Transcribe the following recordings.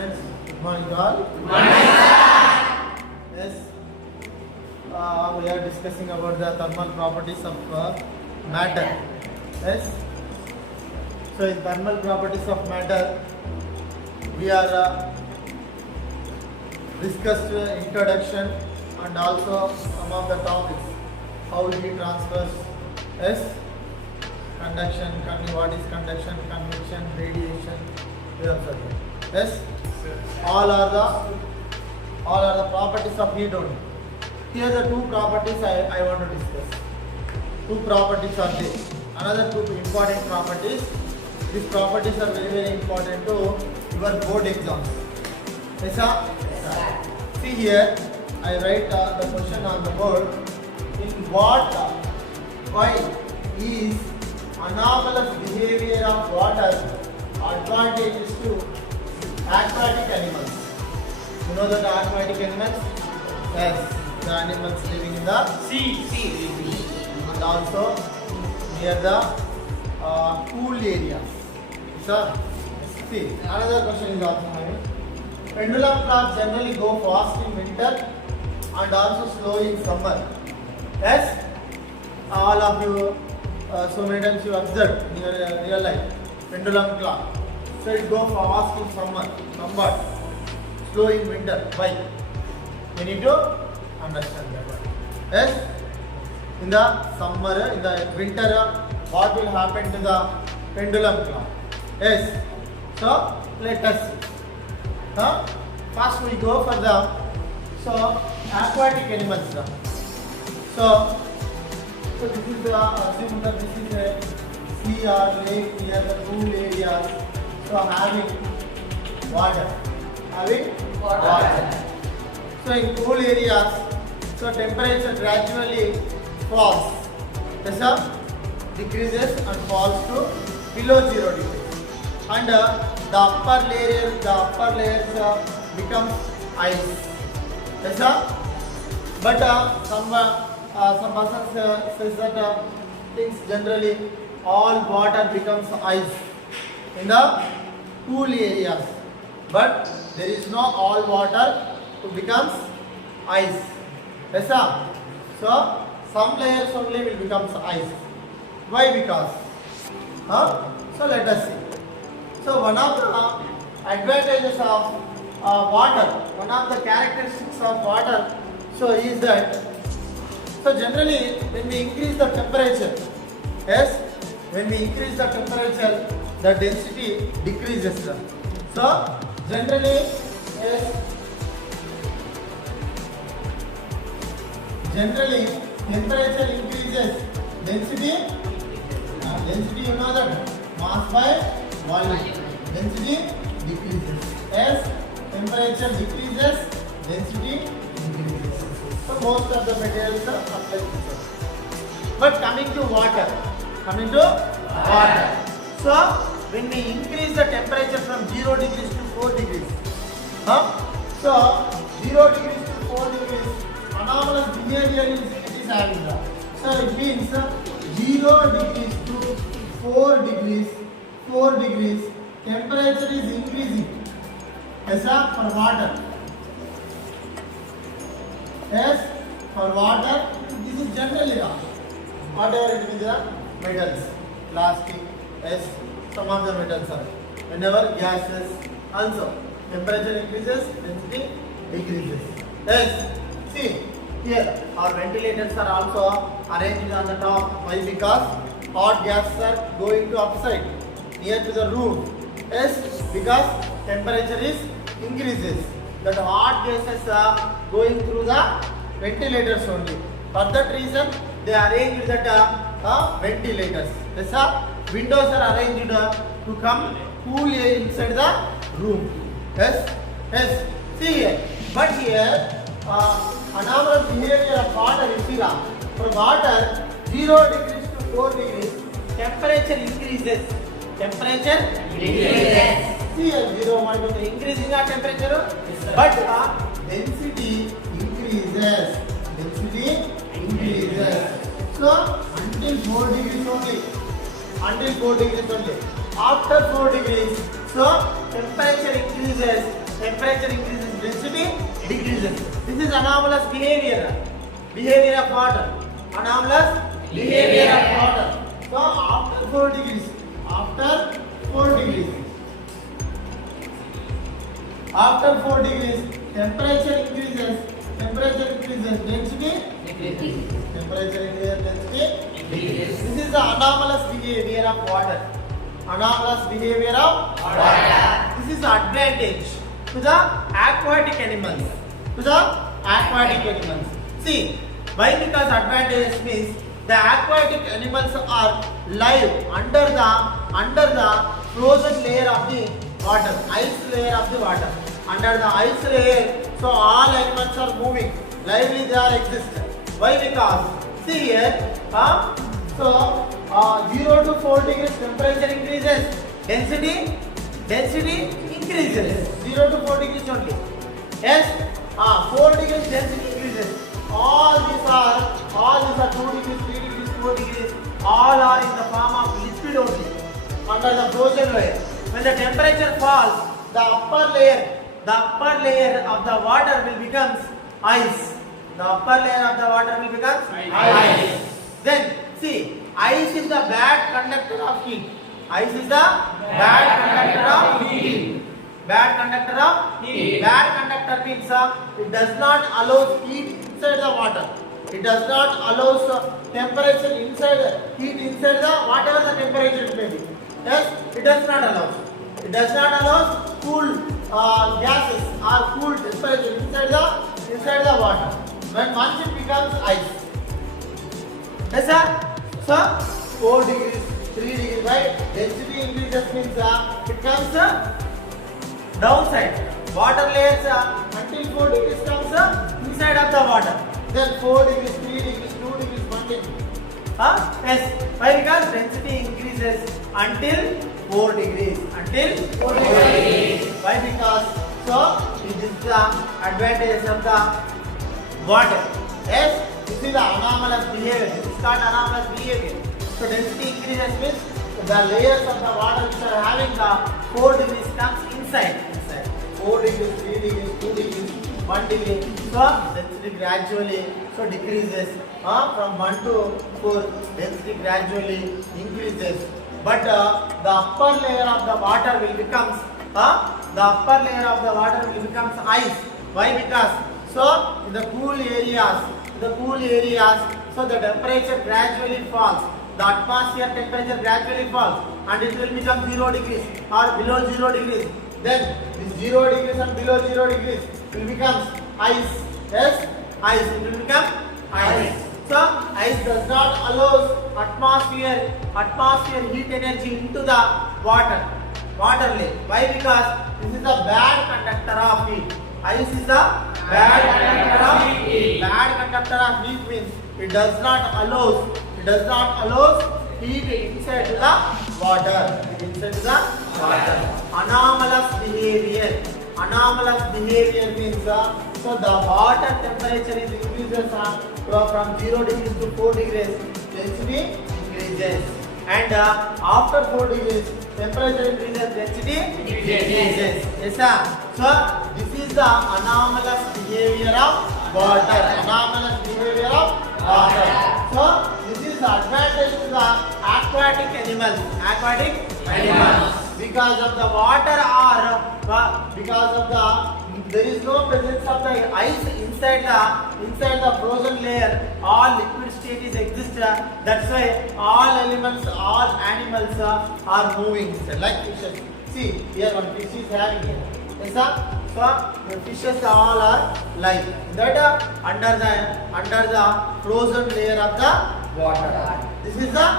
Students, good morning all. Good morning, sir. Yes, we are discussing about the thermal properties of matter. Yes. So in thermal properties of matter, we are discussed introduction and also some of the topics. How heat transfers. Yes. Conduction, what is conduction, convection, radiation. We have said that. Yes. All are the properties of heat only. Here the two properties I want to discuss. Two properties are there. Another two important properties. These properties are very, very important to your board exams. Yes, sir? Yes, See here, I write the question on the board. In what why is anomalous behavior of water advantageous to aquatic animals? You know that aquatic animals? Yes, the animals living in the sea and also near the cool areas. Sir, see, another question is also having. Pendulum clocks generally go fast in winter and also slow in summer. Yes, all of you, so many times you observed in your real life. Pendulum clock. So it go fast in summer, somewhat slow in winter. Why? We need to understand that one. Yes, in the summer, in the winter, what will happen to the pendulum clock? Yes. So let us see. First we go for the aquatic animals. So this is the assume that this is a sea or lake near the cool areas. So having water. So in cool areas, so temperature gradually falls. Yes, sir? Decreases and falls to below 0 degrees. And the upper layers becomes ice. Yes, sir? But some persons says that things generally all water becomes ice in the cool areas. But there is no all water to becomes ice. Yes, sir? So some layers only will becomes ice. Why? Because so let us see. So one of the advantages of water, one of the characteristics of water, so is that, so generally when we increase the temperature, yes, when we increase the temperature, the density decreases. So generally, yes, generally temperature increases, density you know that mass by volume, density decreases. As temperature decreases, density increases. So most of the materials are applied to this. But coming to water. So when we increase the temperature from 0 degrees to 4 degrees, so 0 degrees to 4 degrees, anomalous behavior it is having. So it means 0 degrees to 4 degrees, temperature is increasing. Yes, sir, for water. Yes, for water, this is generally wrong. Whatever it is, the metals, plastic, yes, some of the metals are. Whenever gases, also temperature increases, density decreases. Yes, see here our ventilators are also arranged on the top. Why? Because hot gases are going to upside near to the roof. Yes, because temperature is increases. That hot gases are going through the ventilators only. For that reason, they arranged that ventilators. Yes, sir? Windows are arranged to come cool air inside the room. Yes, yes. See here, but here anomalous behavior of water is here. For water, 0 degrees to 4 degrees, temperature increases. See here, 0, 1, 2, 3, increasing our temperature, but density increases. So until 4 degrees only. After 4 degrees, so temperature increases temperature increases, density decreases. This is anomalous behavior. Behavior of water. Anomalous behavior of water. So after 4 degrees, after 4 degrees, temperature increases, density Decrease. temperature increases, density decreases. This is the anomalous behavior of water. Anomalous behavior of Water. This is the advantage to the aquatic animals. See, why? Because advantage means the aquatic animals are live under the frozen layer of the water, ice layer of the water. Under the ice layer, so all animals are moving, lively they are existing. Why? Because see here, 0 to 4 degrees temperature increases, density increases. 0 to 4 degrees only. Yes, 4 degrees density increases. All these are 2 degrees, 3 degrees, 4 degrees. All are in the form of liquid only under the frozen layer. When the temperature falls, the upper layer of the water will become ice. The upper layer of the water will become ice. Then see, ice is the bad conductor of heat. Ice is the bad conductor of heat. Bad conductor means it does not allow heat inside the water. It does not allow temperature inside, heat inside the whatever the temperature it may be. Yes, it does not allow. It does not allow cool gases or cool temperature inside the water. When once it becomes ice. Yes, sir. So 4 degrees, 3 degrees, right? Density increases means it comes downside. Water layers until 4 degrees comes inside of the water. Then 4 degrees, 3 degrees, 2 degrees, 1 degree. Yes. Why? Because density increases until 4 degrees. Why? Because it is the advantage of the water. Yes. This is the anomalous behavior. This is called anomalous behavior. So density increases means the layers of the water which are having the 4 degrees comes inside. 4 degrees, 3 degrees, 2 degrees, 1 degree. So density gradually decreases. From 1 to 4, density gradually increases. But the upper layer of the water will becomes ice. Why? Because in the cool areas, so the temperature gradually falls. The atmosphere temperature gradually falls, and it will become 0 degrees or below 0 degrees. Then this 0 degrees and below 0 degrees will become ice. Yes, ice. It will become ice. So ice does not allow atmosphere heat energy into the water layer. Why? Because this is the bad conductor of heat. Ice is the bad conductor of heat. Bad conductor of heat means it does not allow heat inside the water. Anomalous behavior means so the water temperature is increases from 0 degrees to 4 degrees, density increases, and after 4 degrees temperature increases, density decreases. Yes, sir. So this is the anomalous behavior of water. So this is the advantage to the aquatic animals. Because of the water there is no presence of the ice inside the frozen layer. All liquid states exist. That's why all animals are moving. Like fishes. See here, one fish is having here. Yes, sir. So the fishes all are live. That under the frozen layer of the water. This is the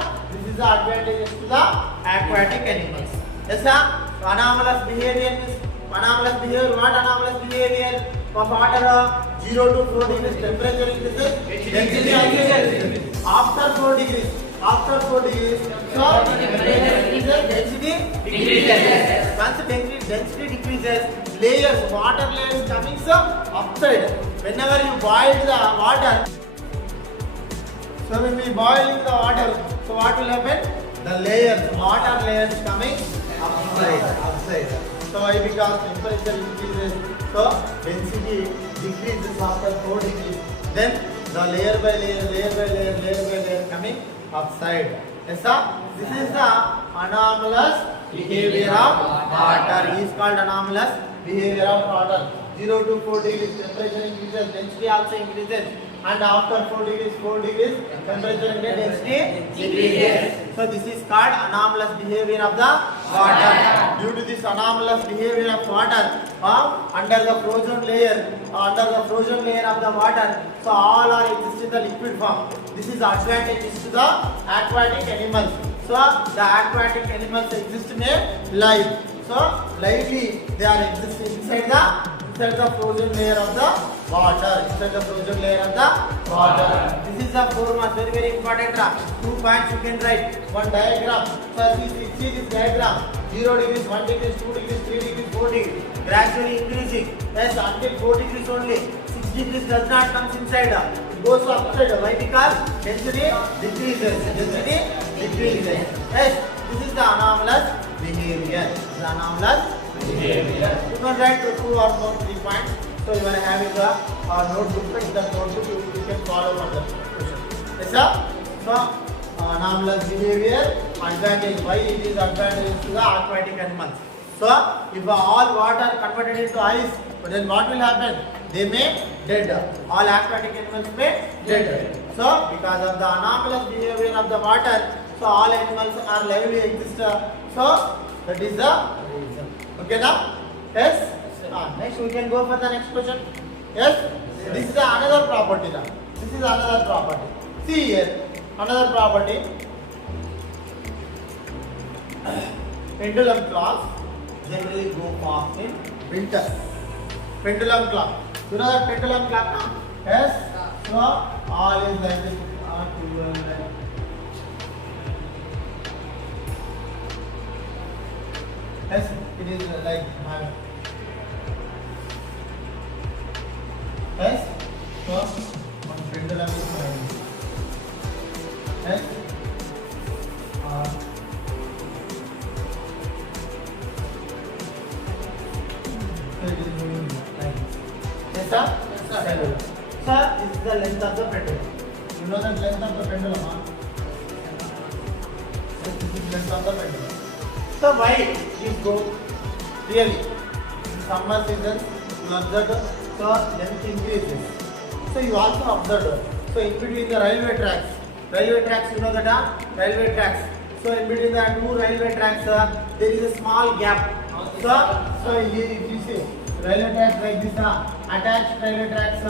advantage to the aquatic animals. Yes, sir. Anomalous behavior. What anomalous behavior of water? 0 to 4 degrees temperature increases, density increases. After 4 degrees, so temperature increases, density decreases. Once density decreases, water layers coming upside. Whenever you boil the water, so when we boil the water, so what will happen? The water layers coming upside. So why? Because temperature increases, so density decreases after 4 degrees. Then the layer by layer coming upside. Yes, sir? This is the anomalous behavior of water. It is called anomalous behavior of water. 0 to 4 degrees temperature increases, density also increases, and after 4 degrees temperature and density decreases. So this is called anomalous behavior of the water. Due to this anomalous behavior of water, under the frozen layer of the water, so all are exist in the liquid form. This is advantages to the aquatic animals. So the aquatic animals exist in a live. So lively they are existing inside the frozen layer of the water. This is the format, very important. 2 points you can write. One diagram. So see this diagram. 0 degrees, 1 degrees, 2 degrees, 3 degrees, 4 degrees. Gradually increasing. Yes, until 4 degrees only. 6 degrees does not come inside. It goes upside. Why? Because density decreases. Yes, this is the anomalous behavior. You can write 2 or more 3 points. So you are having a notebook. In that notebook you can follow on the question. Yes, sir? So anomalous behavior, advantage. Why it is advantage to the aquatic animals? So if all water converted into ice, then what will happen? They may dead. All aquatic animals may dead. So because of the anomalous behavior of the water, so all animals are lively exist. So that is the reason. Okay now? Yes? Next we can go for the next question. Yes? This is another property now. This is another property. See here, another property. Pendulum clocks generally go fast in winter. Pendulum clock. You know that pendulum clock now? Yes? So all is like this. Yes, it is like yes, so one pendulum is moving. Yes, so it is moving like this. Yes, sir? Yes, sir. Pendulum. Sir, this is the length of the pendulum. You know the length of the pendulum, huh? Yes, this is length of the pendulum. So why it go really in summer season you observe so length increases. So you also observe so in between the railway tracks you know that railway tracks. So in between the 2 railway tracks there is a small gap. So here if you see railway tracks like this attached railway tracks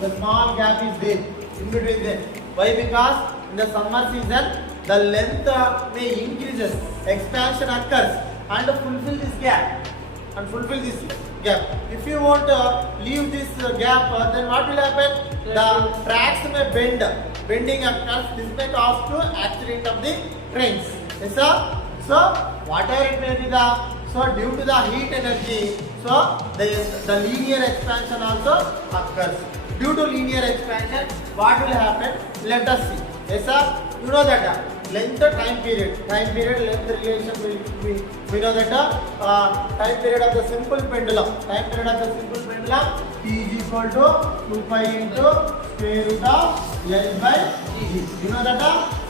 the small gap is there in between them. Why? Because in the summer season the length may increases, expansion occurs and fulfill this gap. If you want to leave this gap, then what will happen? The tracks may bend. Bending occurs. This may cause to accident of the trains. Yes, sir? So whatever it may be due to the heat energy, so the linear expansion also occurs. Due to linear expansion, what will happen? Let us see. Yes, sir? You know that length time period length relation we know that time period of the simple pendulum T is equal to 2 pi into square root of L by G. You know that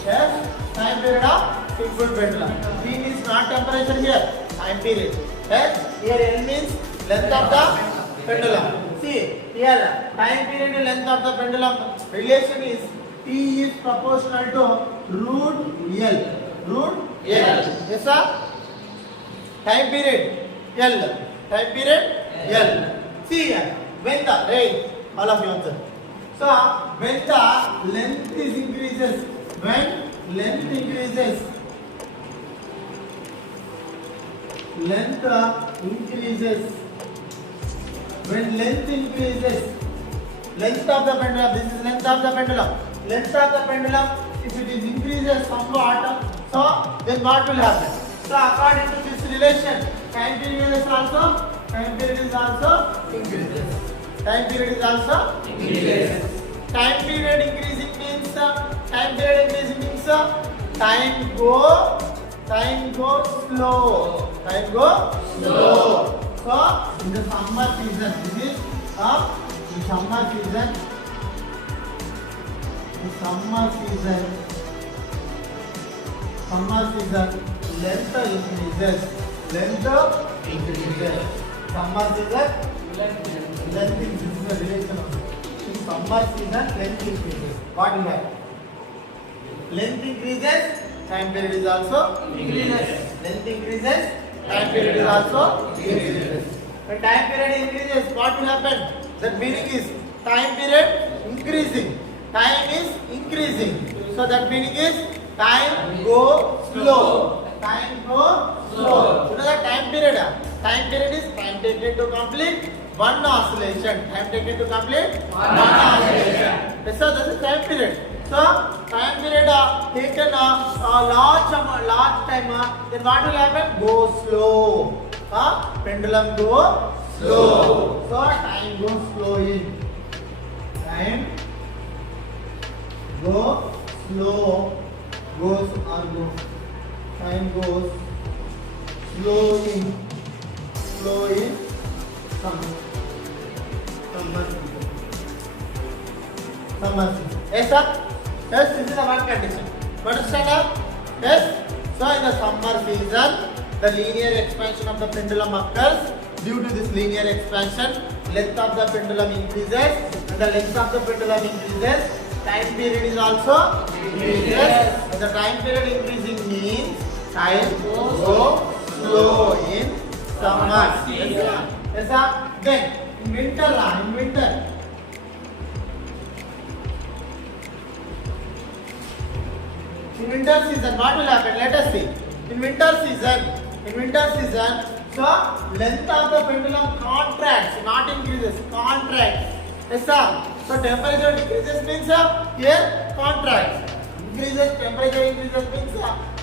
yes, time period of simple pendulum. T is not temperature here, time period. Yes, here L means length of the pendulum. See here time period and length of the pendulum relation is T is proportional to root L. Yes, sir? Time period L. See here, when the rain, all of you answer. So, when the length increases, when length increases, length of the pendulum, this is length of the pendulum. Length of the pendulum, if it is increases somewhat, so then what will happen? So according to this relation, time period is also increases. Time period increasing means time goes slow. Time go slow. So in the summer season, this is in summer season. In summer season, length increases. Length increases. Summer season, length increases. The relation of it. In summer season, length increases. What will happen? Length increases, time period is also increases. Length increases, time period is also increases. When time period increases, what will happen? That meaning is time period increasing. Time is increasing. So that meaning is time go slow. Time go slow. You know the time period? Time period is time taken to complete one oscillation. Time taken to complete one oscillation. So this is time period. So time period taken a large time, then what will happen? Go slow. Pendulum go slow. So time goes slow in. Time go slow. Goes or go. Time goes slow in. Slow in. Summer season. Yes, sir? Yes, this is the one condition. Understand? Yes? So in the summer season, the linear expansion of the pendulum occurs. Due to this linear expansion, length of the pendulum increases. When the length of the pendulum increases, time period is also increases. When the time period increasing means time go slow in summer. Yes, sir? Then in winter, in winter season, what will happen? Let us see. In winter season, so length of the pendulum contracts, not increases, contracts. Yes, sir. So temperature decreases means here contracts. Increases, temperature increases means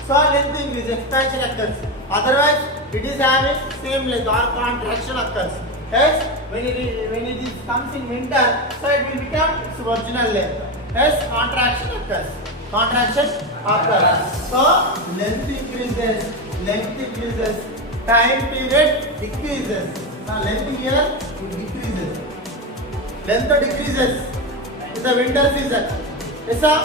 so length increases, expansion occurs. Otherwise, it is having same length or contraction occurs. Yes, when it comes in winter, so it will become its original length. Yes, contraction occurs. So length increases, time period decreases. Now length here decreases. Length decreases in the winter season. Yes, sir?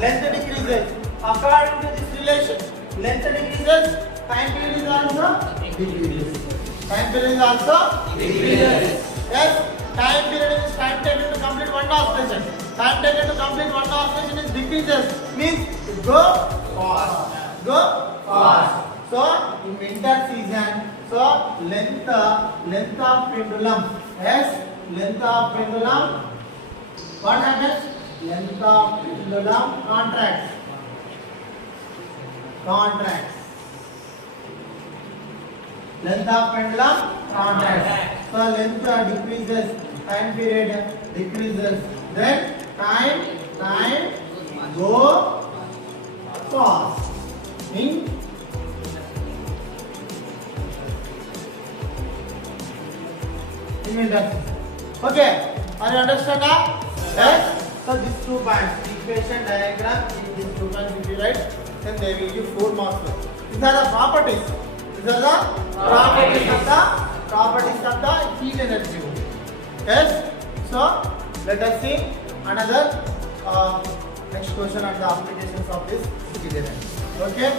Length decreases. According to this relation, length decreases, time period is also decreases. Time period is also decreases. Yes, time period is time taken to complete one oscillation. Time taken to complete one oscillation is decreases, means go fast. So in winter season, so length of pendulum. Yes, length of pendulum. What happens? Length of pendulum contracts. Length of pendulum contracts. So length decreases, time period decreases. Then time go fast. In winter season. Okay, are you understand now? Yes. So these 2 points, equation diagram, if these 2 points if you write, then they will give 4 marks. These are the properties. Properties of the heat energy. Yes. So let us see another next question on the applications of this heat energy. Okay.